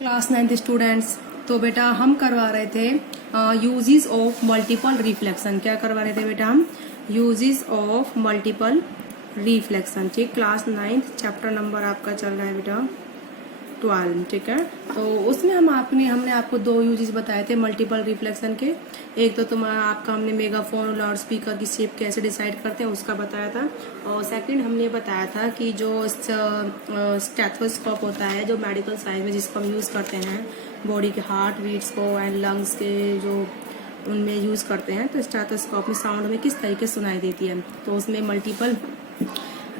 Class 9th students. तो बेटा हम करवा रहे थे यूजेस ऑफ मल्टीपल रिफ्लेक्शन। क्या करवा रहे थे बेटा हम? Uses of multiple reflection. ठीक, क्लास 9th चैप्टर नंबर आपका चल रहा है बेटा 12। ठीक है, तो उसमें हमने आपको दो यूजेस बताए थे मल्टीपल रिफ्लेक्शन के। एक तो आपका हमने मेगाफोन लाउड स्पीकर की शेप कैसे डिसाइड करते हैं उसका बताया था, और सेकंड हमने बताया था कि जो स्टेथोस्कोप होता है जो मेडिकल साइंस में जिसको हम यूज करते हैं बॉडी के हार्ट बीट्स को एंड लंग्स के जो उनमें यूज करते हैं, तो स्टेथोस्कोप में साउंड में किस तरीके सुनाई देती है, तो उसमें मल्टीपल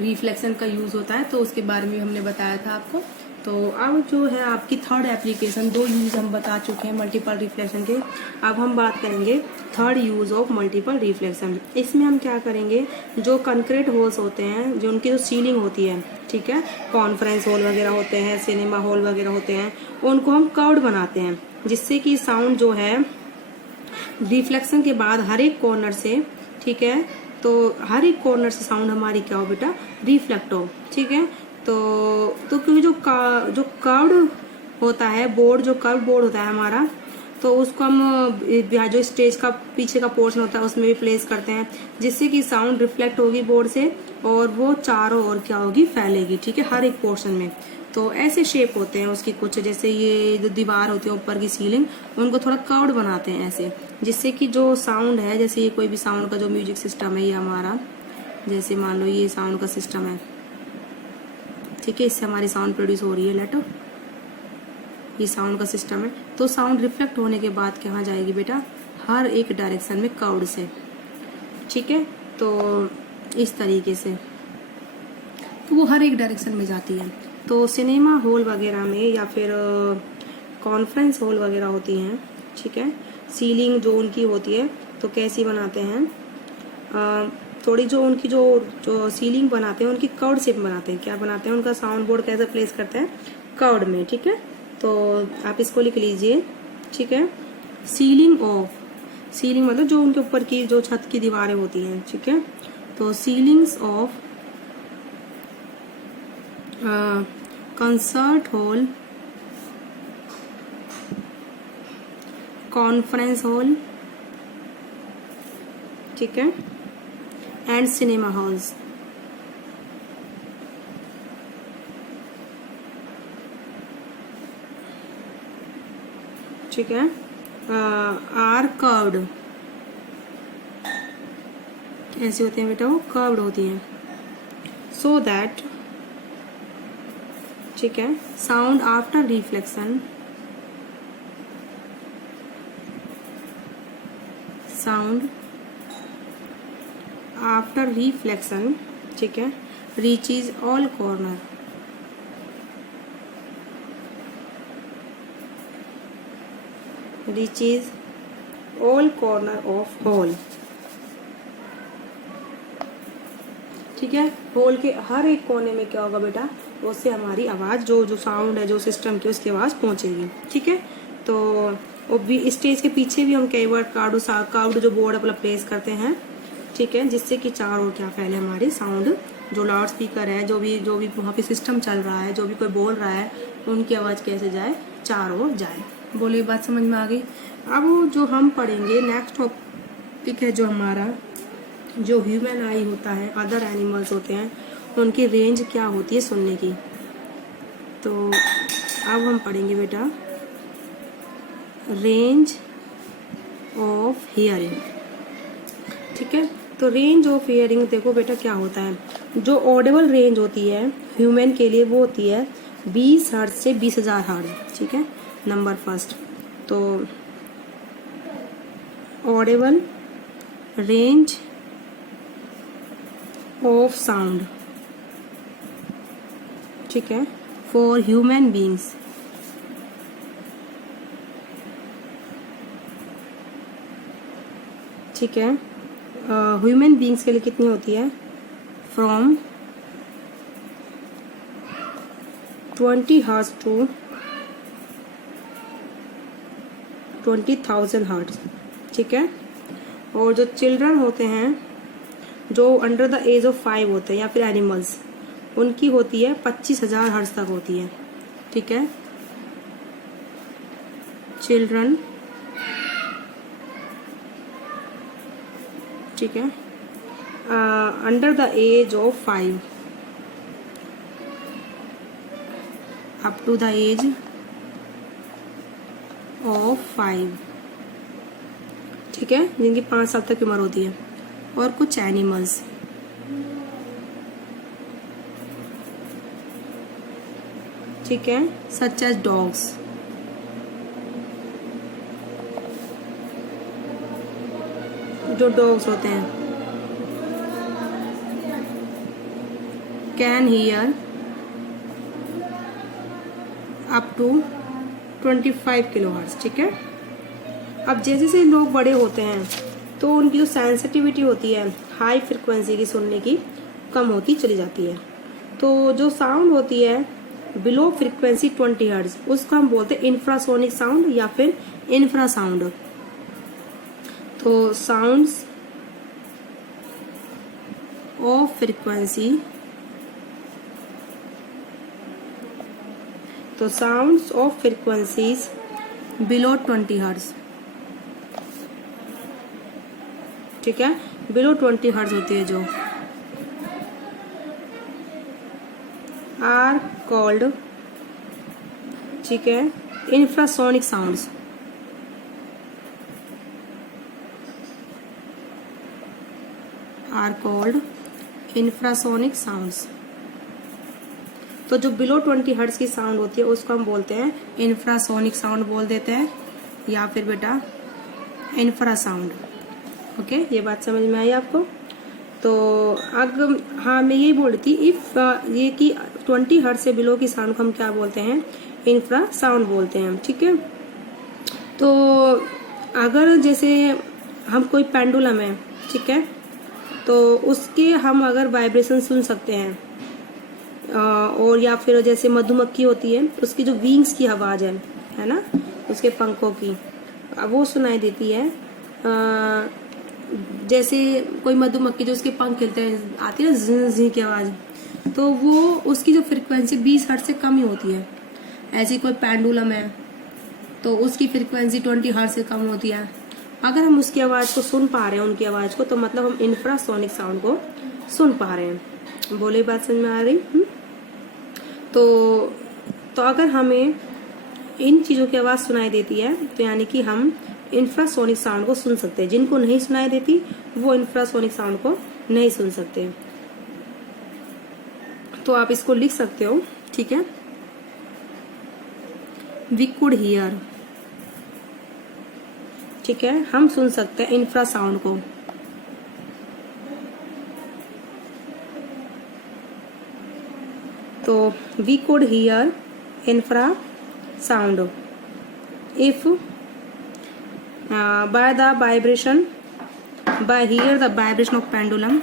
रिफ्लेक्शन का यूज होता है, तो उसके बारे में हमने बताया था आपको। तो अब जो है आपकी थर्ड एप्लीकेशन, दो यूज हम बता चुके हैं मल्टीपल रिफ्लेक्शन के। अब हम बात करेंगे third use of multiple reflection. इसमें हम क्या करेंगे, जो कंक्रीट होल्स होते हैं, जो उनकी जो सीलिंग होती है, ठीक है, कॉन्फ्रेंस हॉल वगैरह होते हैं, सिनेमा हॉल वगैरह होते हैं, उनको हम कर्व्ड बनाते हैं जिससे कि साउंड जो है रिफ्लेक्शन के बाद हर एक कॉर्नर से, ठीक है, तो हर एक कॉर्नर से साउंड हमारी क्या हो बेटा, रिफ्लेक्ट हो। ठीक है, तो क्योंकि जो कर्व्ड होता है बोर्ड, जो कर्व बोर्ड होता है हमारा, तो उसको हम जो स्टेज का पीछे का पोर्शन होता है उसमें भी प्लेस करते हैं जिससे कि साउंड रिफ्लेक्ट होगी बोर्ड से और वो चारों ओर क्या होगी, फैलेगी। ठीक है, हर एक पोर्शन में। तो ऐसे शेप होते हैं उसकी कुछ, जैसे ये जो दीवार होती है ऊपर की सीलिंग, उनको थोड़ा कर्व्ड बनाते हैं ऐसे, जिससे कि जो साउंड है, जैसे ये कोई भी साउंड का जो म्यूजिक सिस्टम है ये हमारा, जैसे मान लो ये साउंड का सिस्टम है, ठीक है, इससे हमारी साउंड प्रोड्यूस हो रही है, लेटो ये साउंड का सिस्टम है। तो साउंड रिफ्लेक्ट होने के बाद कहाँ जाएगी बेटा, हर एक डायरेक्शन में कर्व्ड से। ठीक है, तो इस तरीके से तो वो हर एक डायरेक्शन में जाती है। तो सिनेमा हॉल वगैरह में या फिर कॉन्फ्रेंस हॉल वगैरह होती हैं, ठीक है, सीलिंग जो उनकी होती है तो कैसी बनाते हैं, थोड़ी जो उनकी जो सीलिंग बनाते हैं उनकी कर्व्ड शेप बनाते हैं। क्या बनाते हैं, उनका साउंड बोर्ड कैसे प्लेस करते हैं, कर्व्ड में। ठीक है, तो आप इसको लिख लीजिए। ठीक है, सीलिंग मतलब जो उनके ऊपर की जो छत की दीवारें होती हैं, ठीक है, तो ceilings of concert hall, conference hall, ठीक है, एंड सिनेमा हॉल्स। ठीक है, आर कर्व्ड, ऐसे होते हैं बेटा, वो कर्व्ड होती हैं, सो दैट, ठीक है, sound after reflection, sound after reflection, ठीक है, reaches all corner, reaches all corner of hall. ठीक है, हॉल के हर एक कोने में क्या होगा बेटा, उससे हमारी आवाज जो साउंड है जो सिस्टम की उसकी आवाज पहुंचेगी। ठीक है, तो भी स्टेज के पीछे भी हम कई बार कार्ड जो बोर्ड अपना प्लेस करते हैं, ठीक है, जिससे कि चारों ओर क्या फैले हमारी साउंड, जो लाउड स्पीकर है, जो भी वहाँ पे सिस्टम चल रहा है, जो भी कोई बोल रहा है, उनकी आवाज कैसे जाए, चारों ओर जाए। बोलिए, बात समझ में आ गई। अब जो हम पढ़ेंगे नेक्स्ट टॉपिक है जो हमारा, जो ह्यूमन आई होता है, अदर एनिमल्स होते हैं, उनकी रेंज क्या होती है सुनने की। तो अब हम पढ़ेंगे बेटा रेंज ऑफ हियरिंग। ठीक है, तो रेंज ऑफ हियरिंग देखो बेटा क्या होता है, जो ऑडिबल रेंज होती है ह्यूमन के लिए वो होती है 20 हर्ट्ज से 20,000 हर्ट्ज। ठीक है, नंबर फर्स्ट, तो ऑडिबल रेंज ऑफ साउंड, ठीक है, फॉर ह्यूमन बींग्स, ठीक है, ह्यूमन बींग्स के लिए कितनी होती है, फ्रॉम 20 हर्ट्ज टू 20,000 हर्ट्ज। ठीक है, और जो चिल्ड्रन होते हैं जो अंडर द एज ऑफ 5 होते हैं या फिर एनिमल्स, उनकी होती है 25,000 हर्ट्ज तक होती है। ठीक है, चिल्ड्रन, ठीक है, under the age of 5, up to the age of 5, ठीक है, जिनकी 5 साल तक की उम्र होती है। और कुछ एनिमल्स, ठीक है, सच एज डॉग्स, जो डॉग्स होते हैं, can hear up to 25 kilohertz, ठीक है। अब जैसे जैसे लोग बड़े होते हैं तो उनकी जो सेंसिटिविटी होती है हाई फ्रिक्वेंसी की सुनने की कम होती चली जाती है। तो जो साउंड होती है बिलो फ्रिक्वेंसी 20 हर्ट्ज उसको हम बोलते हैं इंफ्रासोनिक साउंड या फिर इंफ्रासाउंड। तो साउंड्स ऑफ फ्रीक्वेंसी, तो sounds of frequencies below 20 hertz, ठीक है, बिलो 20 हर्ट्ज होती है जो आर कॉल्ड, ठीक है, infrasonic sounds. Are called infrasonic sounds. तो जो बिलो 20 हर्ट्ज की साउंड होती है उसको हम बोलते हैं इंफ्रासोनिक साउंड बोल देते हैं या फिर बेटा इंफ्रासाउंड। ओके, ये बात समझ में आई आपको। तो अगर हाँ मैं यही बोल रही थी इफ ये कि 20 हर्ट्ज से बिलो की साउंड को हम क्या बोलते हैं, इंफ्रासाउंड बोलते हैं, ठीक है। तो अगर जैसे हम कोई पेंडुलम है, ठीक है, तो उसके हम अगर वाइब्रेशन सुन सकते हैं और या फिर जैसे मधुमक्खी होती है उसकी जो विंग्स की आवाज है ना, उसके पंखों की वो सुनाई देती है। जैसे कोई मधुमक्खी जो उसके पंख खिलते हैं आती है ना जी की आवाज, तो वो उसकी जो फ्रिक्वेंसी 20 हर्ट्ज से कम ही होती है। ऐसी कोई पेंडुलम है तो उसकी फ्रिक्वेंसी 20 हर्ट्ज से कम होती है। अगर हम उसकी आवाज को सुन पा रहे हैं, उनकी आवाज को, तो मतलब हम इंफ्रासोनिक साउंड को सुन पा रहे हैं। बोले बात समझ में आ रही? तो अगर हमें इन चीजों की आवाज सुनाई देती है तो यानी कि हम इंफ्रासोनिक साउंड को सुन सकते हैं। जिनको नहीं सुनाई देती वो इंफ्रासोनिक साउंड को नहीं सुन सकते। तो आप इसको लिख सकते हो, ठीक है, वी कुड हियर, ठीक है, हम सुन सकते हैं इंफ्रासाउंड को। तो we could hear infrasound if by the vibration, by hear the vibration of pendulum,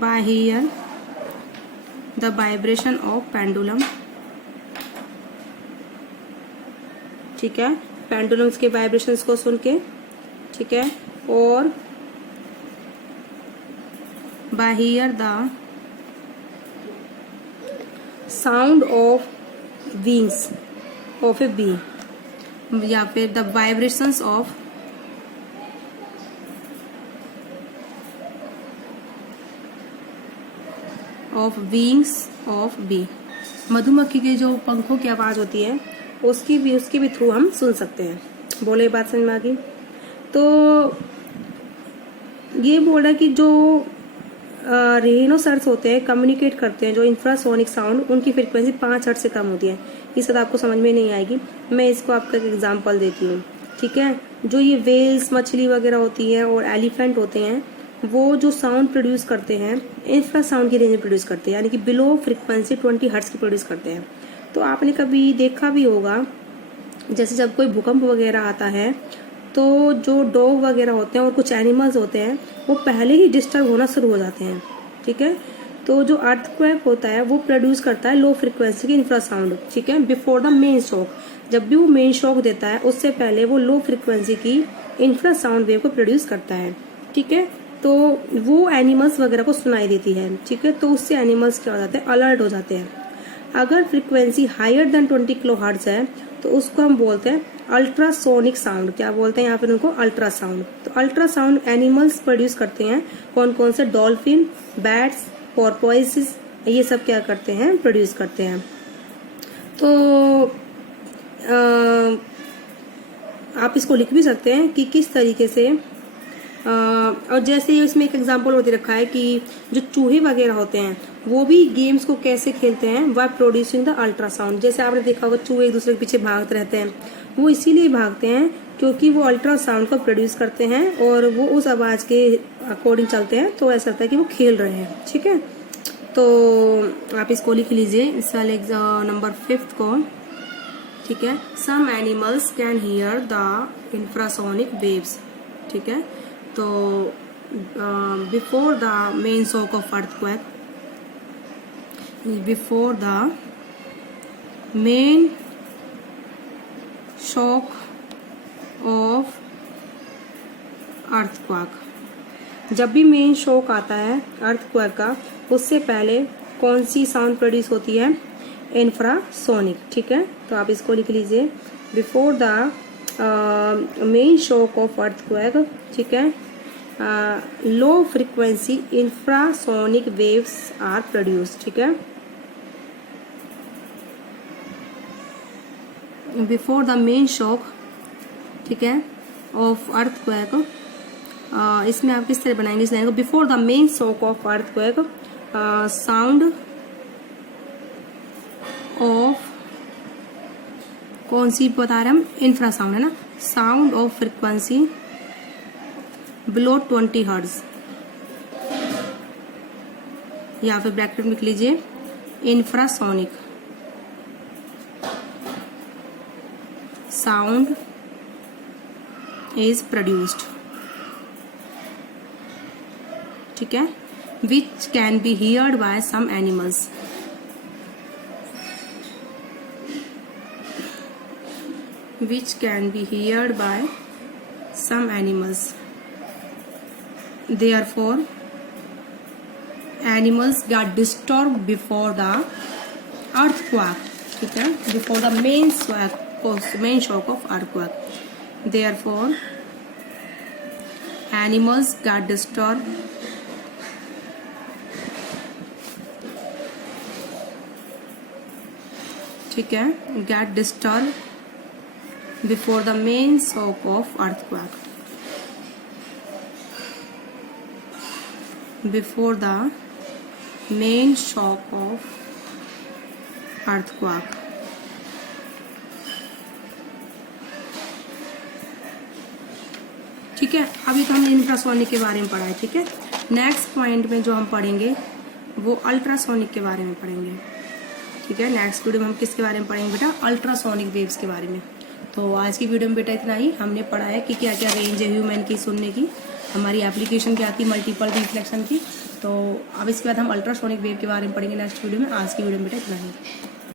by hear the vibration of pendulum, ठीक है, पेंडुलम्स के वाइब्रेशंस को सुन के, ठीक है, और by hear the sound of wings of a bee, या फिर the vibrations of wings of bee, मधुमक्खी के जो पंखों की आवाज होती है उसके भी थ्रू हम सुन सकते हैं। बोले बात समझ में आ गई? तो ये बोल रहा है कि जो रेनोसर्ट्स होते हैं कम्युनिकेट करते हैं, जो इंफ्रासोनिक साउंड, उनकी फ्रिक्वेंसी 5 हर्ट्ज से कम होती है। ये सब आपको समझ में नहीं आएगी, मैं इसको आपका एक एग्जांपल देती हूँ, ठीक है। जो ये वेल्स मछली वगैरह होती हैं और एलिफेंट होते हैं वो जो साउंड प्रोड्यूस करते हैं इंफ्रासाउंड की रेंज में प्रोड्यूस करते हैं, यानी कि बिलो फ्रिक्वेंसी 20 हर्ट्ज की प्रोड्यूस करते हैं। तो आपने कभी देखा भी होगा जैसे जब कोई भूकंप वगैरह आता है तो जो डॉग वगैरह होते हैं और कुछ एनिमल्स होते हैं वो पहले ही डिस्टर्ब होना शुरू हो जाते हैं, ठीक है। तो जो अर्थक्वेक होता है वो प्रोड्यूस करता है लो फ्रिक्वेंसी की इंफ्रासाउंड, ठीक है, बिफोर द मेन शॉक। जब भी वो मेन शॉक देता है उससे पहले वो लो फ्रिक्वेंसी की इंफ्रासाउंड वेव को प्रोड्यूस करता है, ठीक है। तो वो एनिमल्स वगैरह को सुनाई देती है, ठीक है। तो उससे एनिमल्स क्या हो जाते हैं, अलर्ट हो जाते हैं। अगर frequency higher than 20 kilohertz है तो उसको हम बोलते हैं अल्ट्रासोनिक साउंड। क्या बोलते हैं यहाँ पर उनको? अल्ट्रासाउंड। तो अल्ट्रासाउंड एनिमल्स प्रोड्यूस करते हैं। कौन कौन से? डॉल्फिन, बैट्स, पोर्पोइसेस, ये सब क्या करते हैं? प्रोड्यूस करते हैं। तो आप इसको लिख भी सकते हैं कि किस तरीके से और जैसे इसमें एक एग्जांपल और दे रखा है कि जो चूहे वगैरह होते हैं वो भी गेम्स को कैसे खेलते हैं? By producing the ultrasound. जैसे आपने देखा होगा चूहे एक दूसरे के पीछे भागते रहते हैं, वो इसीलिए भागते हैं क्योंकि वो अल्ट्रासाउंड को प्रोड्यूस करते हैं और वो उस आवाज के अकॉर्डिंग चलते हैं, तो ऐसा लगता है कि वो खेल रहे हैं। ठीक है, तो आप इसको लिख लीजिए इस वाले नंबर 5 को। ठीक है, some animals can hear the infrasonic waves. ठीक है, तो before the main shock of earthquake, before the main shock of earthquake, जब भी मेन शॉक आता है अर्थक्वेक का, उससे पहले कौन सी साउंड प्रोड्यूस होती है? इंफ्रासोनिक। ठीक है, तो आप इसको लिख लीजिए before the main shock of earthquake. ठीक है, low frequency infrasonic waves are produced. ठीक है, बिफोर द मेन शॉक, ठीक है, ऑफ अर्थक्वेक। इसमें आप किस तरह बनाएंगे इस लाइन को? Before the main shock of earthquake sound of, कौन सी बता रहे हम? इंफ्रासाउंड है ना। Sound of frequency below 20 hertz, या फिर ब्रैकेट में लिख लीजिए इंफ्रासोनिक साउंड इज प्रोड्यूस्ड। ठीक है, which can be heard by some animals. which can be heard by some animals. Therefore, animals got disturbed before the earthquake. ठीक है, before the main shock of earthquake. Therefore, animals got disturbed ठीक है, get disturbed before the main shock of earthquake. Before the main shock of earthquake. ठीक है, अभी तो हमने infrasonic के बारे में पढ़ा है। ठीक है, नेक्स्ट पॉइंट में जो हम पढ़ेंगे वो अल्ट्रासोनिक के बारे में पढ़ेंगे। ठीक है, नेक्स्ट वीडियो में हम किसके बारे में पढ़ेंगे बेटा? अल्ट्रासोनिक वेव्स के बारे में। तो आज की वीडियो में बेटा इतना ही। हमने पढ़ा है कि क्या क्या रेंज है ह्यूमन की सुनने की, हमारी एप्लीकेशन क्या थी मल्टीपल रिफ्लेक्शन की। तो अब इसके बाद हम अल्ट्रासोनिक वेव के बारे में पढ़ेंगे नेक्स्ट वीडियो में। आज की वीडियो में बेटा इतना ही।